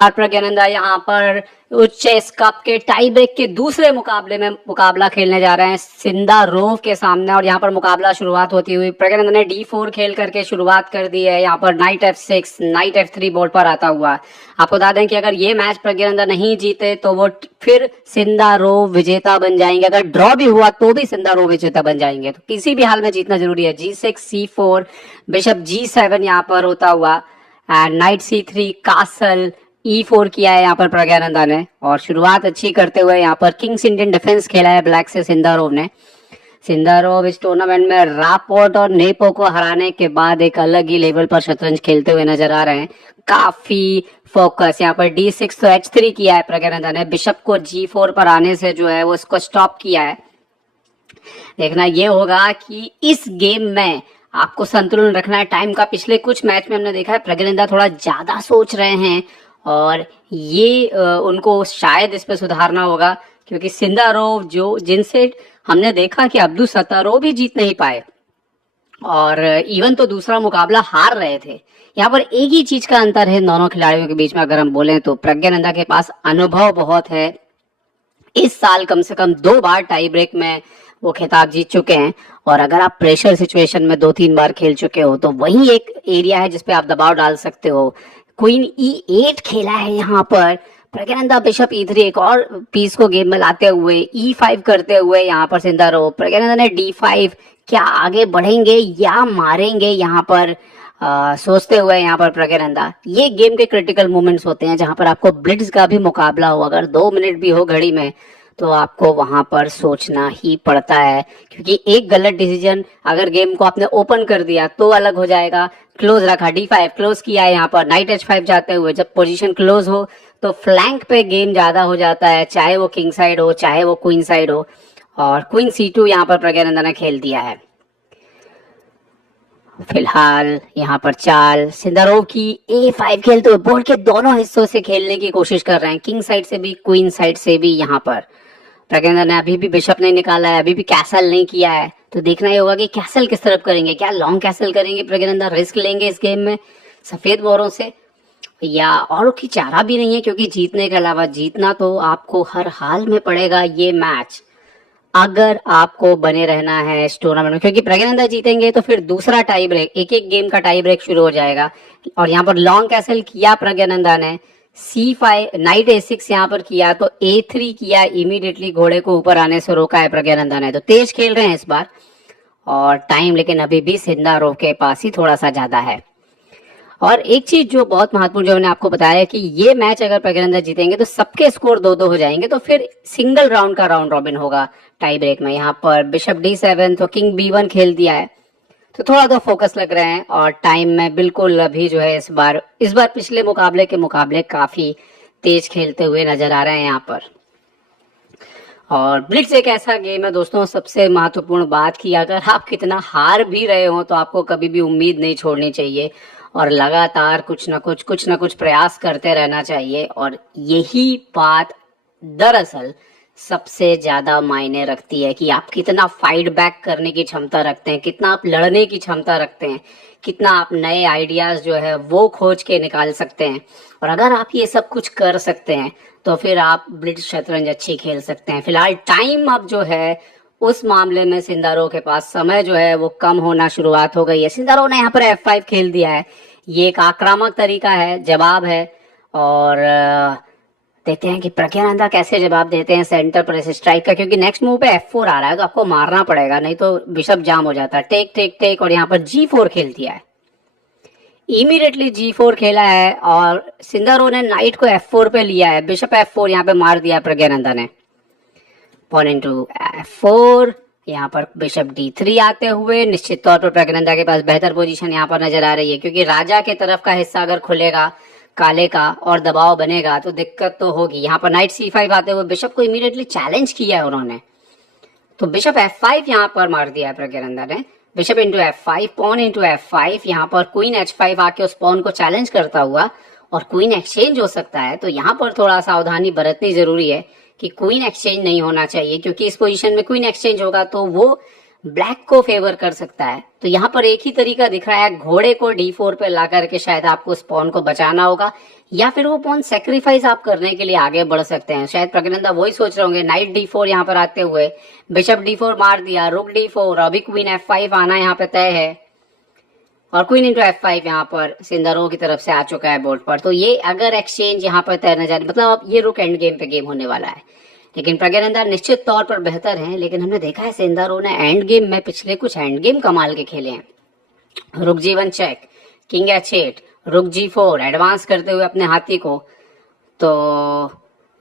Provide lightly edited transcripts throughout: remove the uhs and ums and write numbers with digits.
प्रज्ञानंदा यहाँ पर उस चेस कप के टाई ब्रेक के दूसरे मुकाबले में मुकाबला खेलने जा रहे हैं सिंदारोव के सामने। और यहाँ पर मुकाबला शुरुआत होती हुई प्रज्ञानंदा ने D4 खेल करके शुरुआत कर दी है। यहाँ पर night F6 night F3 board पर आता हुआ। आपको बता दें कि अगर ये मैच प्रज्ञानंदा नहीं जीते तो वो फिर सिंदारोव विजेता बन जाएंगे। अगर ड्रॉ भी हुआ तो भी सिंदारोव विजेता बन जाएंगे। तो किसी भी हाल में जीतना जरूरी है। G6 C4 बिशप G7 यहाँ पर होता हुआ and night C3 castle E4 किया है यहाँ पर प्रज्ञानंदा ने। और शुरुआत अच्छी करते हुए यहाँ पर किंग्स इंडियन डिफेंस खेला है ब्लैक से सिंदारोव ने। सिंदारोव इस टूर्नामेंट में रापोर्ट और नेपो को हराने के बाद एक अलग ही लेवल पर शतरंज खेलते हुए नजर आ रहे हैं। काफी फोकस यहाँ पर D6 तो H3 किया है प्रज्ञानंदा ने। बिशप को G4 पर आने से जो है वो इसको स्टॉप किया है। देखना ये होगा कि इस गेम में आपको संतुलन रखना है टाइम का। पिछले कुछ मैच में हमने देखा है प्रज्ञानंदा थोड़ा ज्यादा सोच रहे हैं और ये उनको शायद इस पे सुधारना होगा, क्योंकि सिंदारोव जो जिनसे हमने देखा कि अब्दुल सत्तारोव भी जीत नहीं पाए और इवन तो दूसरा मुकाबला हार रहे थे। यहाँ पर एक ही चीज का अंतर है दोनों खिलाड़ियों के बीच में, अगर हम बोलें तो प्रज्ञानंदा के पास अनुभव बहुत है। इस साल कम से कम 2 बार टाई ब्रेक में वो खिताब जीत चुके हैं। और अगर आप प्रेशर सिचुएशन में 2-3 बार खेल चुके हो तो वही एक एरिया है जिसपे आप दबाव डाल सकते हो। क्वीन E8 खेला है यहाँ पर प्रज्ञानंदा। बिशप E3 एक और पीस को गेम में लाते हुए E5 करते हुए यहाँ पर सिंदारोव। प्रज्ञानंदा ने D5 क्या आगे बढ़ेंगे या मारेंगे यहाँ पर सोचते हुए यहाँ पर प्रज्ञानंदा। ये गेम के क्रिटिकल मोमेंट्स होते हैं जहां पर आपको ब्लिट्ज का भी मुकाबला हो, अगर 2 मिनट भी हो घड़ी में तो आपको वहां पर सोचना ही पड़ता है, क्योंकि एक गलत डिसीजन अगर गेम को आपने ओपन कर दिया तो अलग हो जाएगा। क्लोज रखा, D5 क्लोज किया है यहाँ पर नाइट H5 जाते हुए। जब पोजीशन क्लोज हो तो फ्लैंक पे गेम ज्यादा हो जाता है, चाहे वो किंग साइड हो चाहे वो क्वीन साइड हो। और क्वीन C2 यहाँ पर प्रज्ञानंदा ने खेल दिया है। फिलहाल यहाँ पर चाल सिंदारोव की A5 खेलते हुए बोर्ड के दोनों हिस्सों से खेलने की कोशिश कर रहे हैं, किंग साइड से भी क्वीन साइड से भी। यहाँ पर प्रज्ञानंदा ने अभी भी बिशप नहीं निकाला है, अभी भी कैसल नहीं किया है। तो देखना ही होगा कि कैसल किस तरफ करेंगे। क्या लॉन्ग कैसल करेंगे प्रज्ञानंदा, रिस्क लेंगे इस गेम में सफेद मोहरों से, या और की चारा भी नहीं है, क्योंकि जीतने के अलावा जीतना तो आपको हर हाल में पड़ेगा ये मैच अगर आपको बने रहना है इस टूर्नामेंट में। क्योंकि प्रज्ञानंदा जीतेंगे तो फिर दूसरा टाई ब्रेक, एक एक गेम का टाई ब्रेक शुरू हो जाएगा। और यहाँ पर लॉन्ग कैसल किया प्रज्ञानंदा ने, C5 नाइट A6 यहाँ पर किया तो A3 किया, इमीडिएटली घोड़े को ऊपर आने से रोका है प्रज्ञानंदा ने। तो तेज खेल रहे हैं इस बार और टाइम लेकिन अभी भी सिंदारोव के पास ही थोड़ा सा ज्यादा है। और एक चीज जो बहुत महत्वपूर्ण जो मैंने आपको बताया कि ये मैच अगर प्रज्ञानंदा जीतेंगे तो सबके स्कोर 2-2 हो जाएंगे, तो फिर सिंगल राउंड का राउंड रॉबिन होगा टाई ब्रेक में। यहाँ पर बिशप D7 तो किंग B1 खेल दिया है, तो थोड़ा तो फोकस लग रहे हैं। और टाइम में बिल्कुल अभी जो है इस बार पिछले मुकाबले के मुकाबले काफी तेज खेलते हुए नजर आ रहे हैं यहाँ पर। और ब्लिट्ज एक ऐसा गेम है दोस्तों, सबसे महत्वपूर्ण बात की अगर आप कितना हार भी रहे हो तो आपको कभी भी उम्मीद नहीं छोड़नी चाहिए और लगातार कुछ ना कुछ प्रयास करते रहना चाहिए। और यही बात दरअसल सबसे ज्यादा मायने रखती है कि आप कितना फाइट बैक करने की क्षमता रखते हैं, कितना आप लड़ने की क्षमता रखते हैं, कितना आप नए आइडियाज जो है वो खोज के निकाल सकते हैं। और अगर आप ये सब कुछ कर सकते हैं तो फिर आप ब्लिट्ज शतरंज अच्छी खेल सकते हैं। फिलहाल टाइम अब जो है उस मामले में सिंदारोव के पास समय जो है वो कम होना शुरुआत हो गई है। सिंदारोव ने यहाँ पर F5 खेल दिया है, ये एक आक्रामक तरीका है, जवाब है। और देखते हैं कि प्रज्ञानंदा कैसे जवाब देते हैं सेंटर पर इस स्ट्राइक का, क्योंकि नेक्स्ट मूव पे F4 आ रहा है तो आपको मारना पड़ेगा, नहीं तो बिशप जाम हो जाता है। टेक टेक टेक और यहाँ पर G4 खेल दिया है, इमीडिएटली G4 खेला है और सिंदारोव ने नाइट को F4 पे लिया है। बिशप F4 यहाँ पे मार दिया प्रज्ञानंदा ने। पॉन इनटू F4, यहाँ पर बिशप D3 आते हुए निश्चित तौर पर प्रज्ञानंदा के पास बेहतर पोजीशन यहाँ पर नजर आ रही है, क्योंकि राजा के तरफ का हिस्सा अगर खुलेगा काले का और दबाव बनेगा तो दिक्कत तो होगी। यहाँ पर नाइट C5 आते हुए बिशप को इमीडिएटली चैलेंज किया है उन्होंने, तो बिशप F5 यहाँ पर मार दिया है प्रज्ञानंदा ने। Bishop into F5, pawn into F5, यहाँ पर क्वीन H5 आके उस पॉन को चैलेंज करता हुआ और क्वीन एक्सचेंज हो सकता है। तो यहाँ पर थोड़ा सावधानी बरतनी जरूरी है कि क्वीन एक्सचेंज नहीं होना चाहिए, क्योंकि इस पोजीशन में क्वीन एक्सचेंज होगा तो वो ब्लैक को फेवर कर सकता है। तो यहाँ पर एक ही तरीका दिख रहा है, घोड़े को D4 पे ला करके शायद आपको उस पॉन को बचाना होगा, या फिर वो पॉन सेक्रीफाइस आप करने के लिए आगे बढ़ सकते हैं। शायद प्रज्ञानंदा वही सोच रहे होंगे। नाइट D4 यहाँ पर आते हुए बिशप D4 मार दिया, रुक D4, अभी क्वीन F5 आना यहाँ पे तय है, और क्वीन इंटू F5 यहाँ पर सिंदारो की तरफ से आ चुका है बोर्ड पर। तो ये अगर एक्सचेंज यहाँ पर तय न जाए, मतलब अब ये रुक एंड गेम पे गेम होने वाला है। लेकिन प्रज्ञानंदा निश्चित तौर पर बेहतर हैं, लेकिन हमने देखा है सिंदारो ने एंड गेम में पिछले कुछ एंड गेम कमाल के खेले हैं। रुक G1 चेक, किंग H8, रुक G4 एडवांस करते हुए अपने हाथी को। तो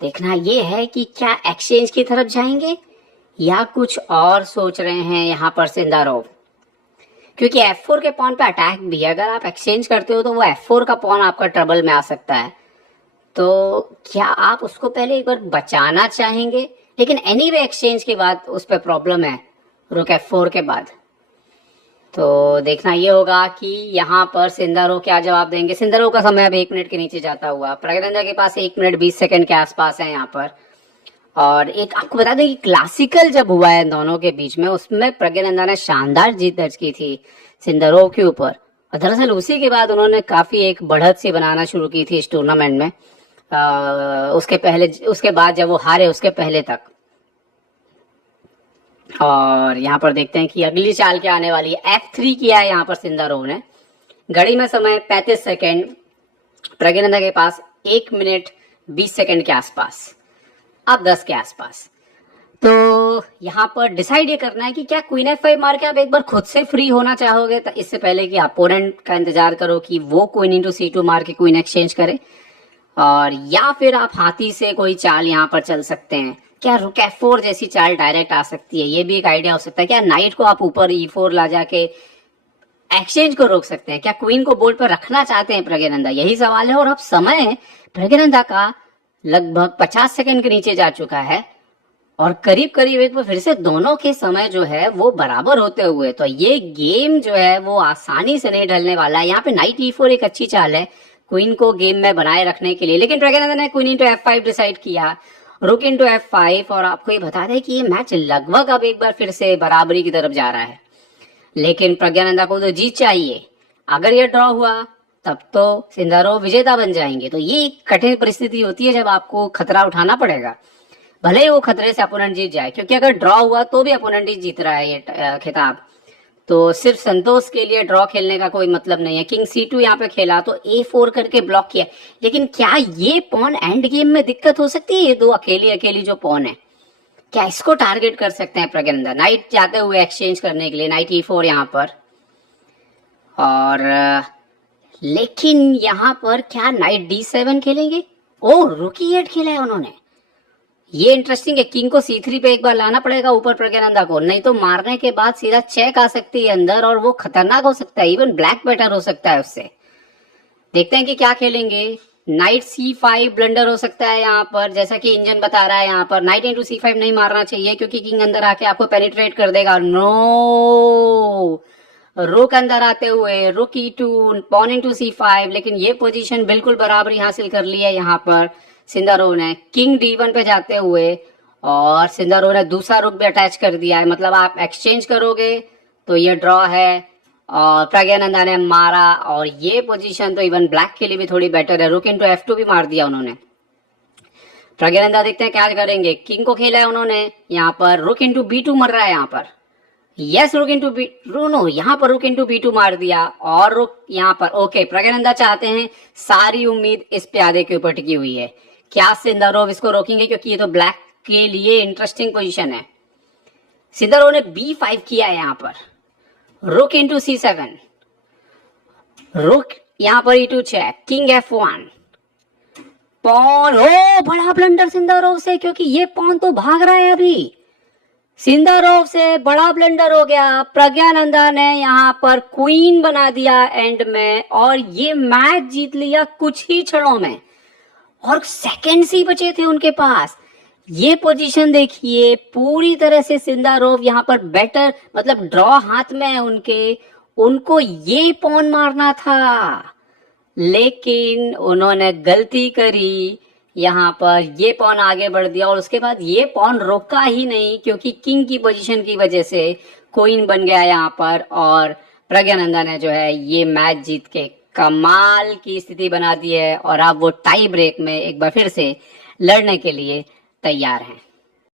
देखना ये है कि क्या एक्सचेंज की तरफ जाएंगे या कुछ और सोच रहे हैं यहाँ पर सिंदारो, क्योंकि F4 के पॉन पे अटैक भी है। अगर आप एक्सचेंज करते हो तो वो F4 का पॉन आपका ट्रबल में आ सकता है। तो क्या आप उसको पहले एक बार बचाना चाहेंगे? लेकिन एनीवे एक्सचेंज के बाद उस पर प्रॉब्लम है रुक F4 के बाद। तो देखना ये होगा कि यहाँ पर सिंदारो क्या जवाब देंगे। सिंदारो का समय अब 1 मिनट के नीचे जाता हुआ, प्रज्ञानंदा के पास 1 मिनट 20 सेकंड के आसपास है यहाँ पर। और एक आपको बता दें कि क्लासिकल जब हुआ है दोनों के बीच में, उसमें प्रज्ञानंदा ने शानदार जीत दर्ज की थी सिंदारो के ऊपर, और दरअसल उसी के बाद उन्होंने काफी एक बढ़त सी बनाना शुरू की थी इस टूर्नामेंट में। उसके बाद जब वो हारे उसके पहले तक। और यहाँ पर देखते हैं कि अगली चाल क्या आने वाली है। F3 किया है यहाँ पर सिंदारो ने। घड़ी में समय 35 सेकेंड, प्रज्ञानंदा के पास 1 मिनट 20 सेकेंड के आसपास, अब 10 के आसपास। तो यहाँ पर डिसाइड ये करना है कि क्या क्वीन F5 मार के आप एक बार खुद से फ्री होना चाहोगे, तो इससे पहले कि अपोनेंट का इंतजार करो कि वो क्वीन इंटू C2 मार के क्वीन एक्सचेंज करे, और या फिर आप हाथी से कोई चाल यहाँ पर चल सकते हैं। क्या रुक F4 जैसी चाल डायरेक्ट आ सकती है, ये भी एक आइडिया हो सकता है। क्या नाइट को आप ऊपर E4 ला जाके एक्सचेंज को रोक सकते हैं? क्या क्वीन को बोर्ड पर रखना चाहते हैं प्रज्ञानंदा? यही सवाल है। और अब समय प्रज्ञानंदा का लगभग 50 सेकंड के नीचे जा चुका है, और करीब करीब एक बार फिर से दोनों के समय जो है वो बराबर होते हुए, तो ये गेम जो है वो आसानी से नहीं ढलने वाला है। यहाँ पे नाइट E4 एक अच्छी चाल है क्वीन को गेम में बनाए रखने के लिए, लेकिन प्रज्ञानंदा ने क्वीन इंटू F5 डिसाइड किया, रुक इंटू F5, और आपको ये बता दें कि ये मैच लगभग अब एक बार फिर से बराबरी की तरफ जा रहा है। लेकिन प्रज्ञानंदा को तो जीत चाहिए। अगर ये ड्रॉ हुआ तब तो सिंदारो विजेता बन जाएंगे। तो ये एक कठिन परिस्थिति होती है जब आपको खतरा उठाना पड़ेगा, भले ही वो खतरे से अपोनेंट जीत जाए, क्योंकि अगर ड्रॉ हुआ तो भी अपोनेंट ही जीत रहा है ये खिताब। तो सिर्फ संतोष के लिए ड्रॉ खेलने का कोई मतलब नहीं है। किंग C2 यहाँ पे खेला तो A4 करके ब्लॉक किया, लेकिन क्या ये पॉन एंड गेम में दिक्कत हो सकती है? ये दो अकेली जो पॉन है, क्या इसको टारगेट कर सकते हैं प्रज्ञानंदा नाइट जाते हुए एक्सचेंज करने के लिए? नाइट E4 यहाँ पर, और लेकिन यहाँ पर क्या नाइट D7 खेलेंगे? ओ रुक E8 खेला है उन्होंने, ये इंटरेस्टिंग है। किंग को C3 पे एक बार लाना पड़ेगा ऊपर प्रज्ञानंदा को, नहीं तो मारने के बाद सीधा चेक आ सकती है अंदर, और वो खतरनाक हो सकता है, इवन ब्लैक बेटर हो सकता है उससे। देखते हैं कि क्या खेलेंगे। नाइट C5 ब्लंडर हो सकता है यहाँ पर, जैसा कि इंजन बता रहा है यहाँ पर नाइट इंटू C5 नहीं मारना चाहिए, क्योंकि किंग अंदर आके आपको पेनिट्रेट कर देगा। नो, रुक अंदर आते हुए रुक E2, पॉन इंटू C5, लेकिन ये पोजीशन बिल्कुल बराबरी हासिल कर ली है यहाँ पर सिंदारो ने। किंग D1 पे जाते हुए, और सिंदारो ने दूसरा रुक भी अटैच कर दिया है, मतलब आप एक्सचेंज करोगे तो ये ड्रॉ है, और प्रज्ञानंदा ने मारा, और ये पोजीशन तो इवन ब्लैक के लिए भी थोड़ी बेटर है। रुक इंटू F2 भी मार दिया उन्होंने। प्रज्ञानंदा देखते हैं क्या करेंगे। किंग को खेला है उन्होंने यहाँ पर, रुक इंटू B2 मर रहा है यहाँ पर। यस, रुक इंटू नो, यहाँ पर रुक इंटू B2 मार दिया, और रुक यहाँ पर। ओके, प्रज्ञानंदा चाहते हैं, सारी उम्मीद इस प्यादे के ऊपर टिकी हुई है। क्या सिंदारो इसको रोकेंगे? क्योंकि ये तो ब्लैक के लिए इंटरेस्टिंग पोजीशन है। सिंदारो ने B5 किया है यहाँ पर, रुक इंटू C7, रुक यहाँ पर E2 check, king F1, pawn. ओ बड़ा ब्लंडर सिंदारो से, क्योंकि ये पॉन तो भाग रहा है अभी। सिंदारोव से बड़ा ब्लंडर हो गया। प्रज्ञानंदा ने यहाँ पर क्वीन बना दिया एंड में, और ये मैच जीत लिया कुछ ही क्षणों में, और सेकंड्स ही बचे थे उनके पास। ये पोजीशन देखिए, पूरी तरह से सिंदारोव यहाँ पर बेटर, मतलब ड्रॉ हाथ में है उनके, उनको ये पॉन मारना था, लेकिन उन्होंने गलती करी। यहाँ पर ये पॉन आगे बढ़ दिया, और उसके बाद ये पॉन रोका ही नहीं, क्योंकि किंग की पोजीशन की वजह से क्वीन बन गया यहाँ पर और प्रज्ञानंदा ने जो है ये मैच जीत के कमाल की स्थिति बना दी है और अब वो टाई ब्रेक में एक बार फिर से लड़ने के लिए तैयार हैं।